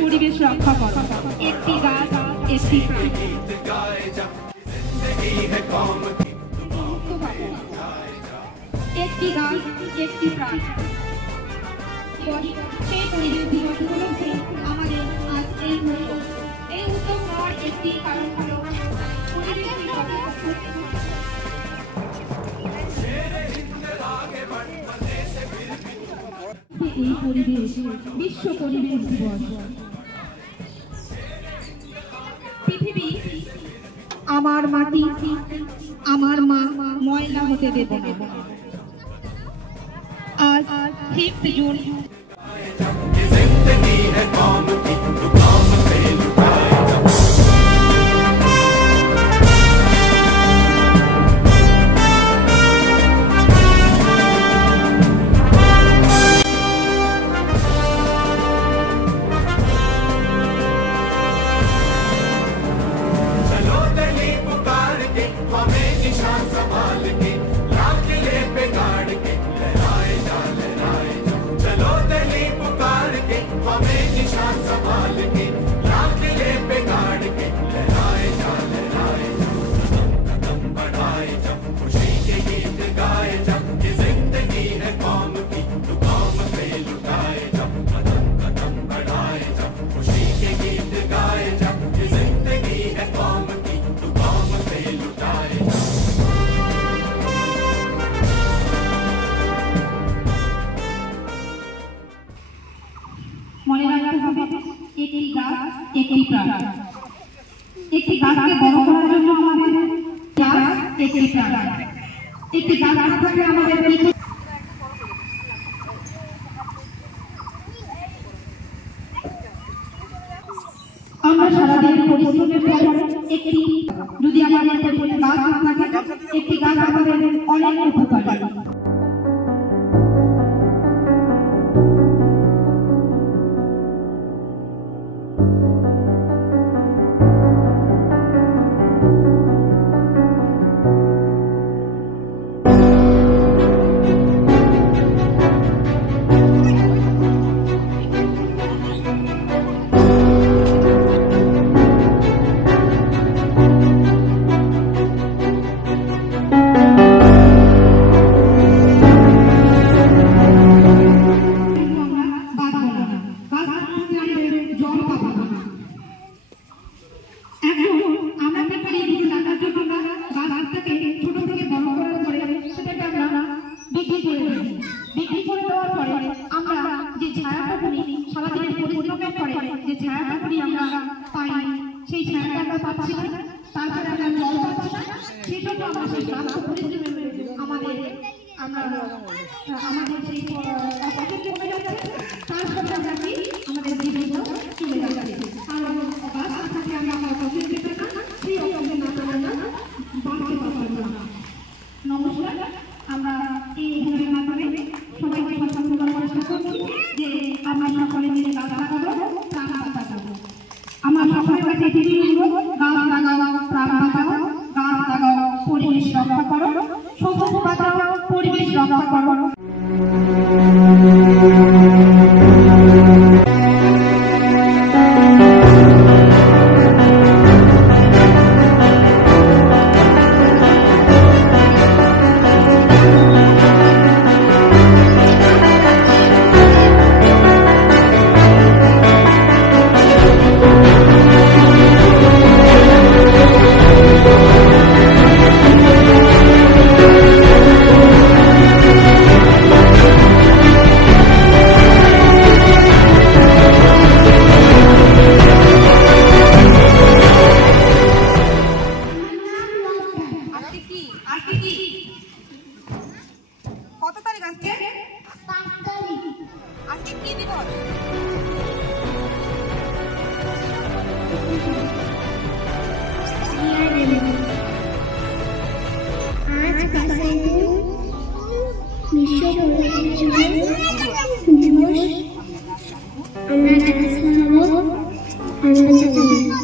পরিবেশ রক্ষা করো। একটি গাছ একটি প্রাণ। একটি গাছ একটি প্রাণ। সেই পরিবেশ দিবস উপলক্ষে আমাদের আজ এই উদ্যোগ হওয়ার একটি কারণ হল এই পরিবেশ বিশ্ব পরিবেশ দিবস। পৃথিবী আমার মাটি আমার মা ময়লা হতে দেব না। आज 5 जून মনে রাখতে হবে একটি গাছ একটি প্রাণ। একটি গাছকে বড় করার জন্য আমাদের গাছ একটি প্রাণ। একটি গাছ না থাকলে আমাদের আমরা সারাদিন পরিশ্রমের পর একটি যদি আমাদের গাছ না থাকে একটি গাছ আমাদের অনেক উপকারী। পরিবেশ রক্ষা করো, সবুজ বাঁচাও, পরিবেশ রক্ষা করো। কত তারিখ আজকে? 5 তারিখ। আজকে কি দিবস? আজ 5 জুন বিশ্ব পরিবেশ দিবস। আমরা গাছ লাগাবো, আমরা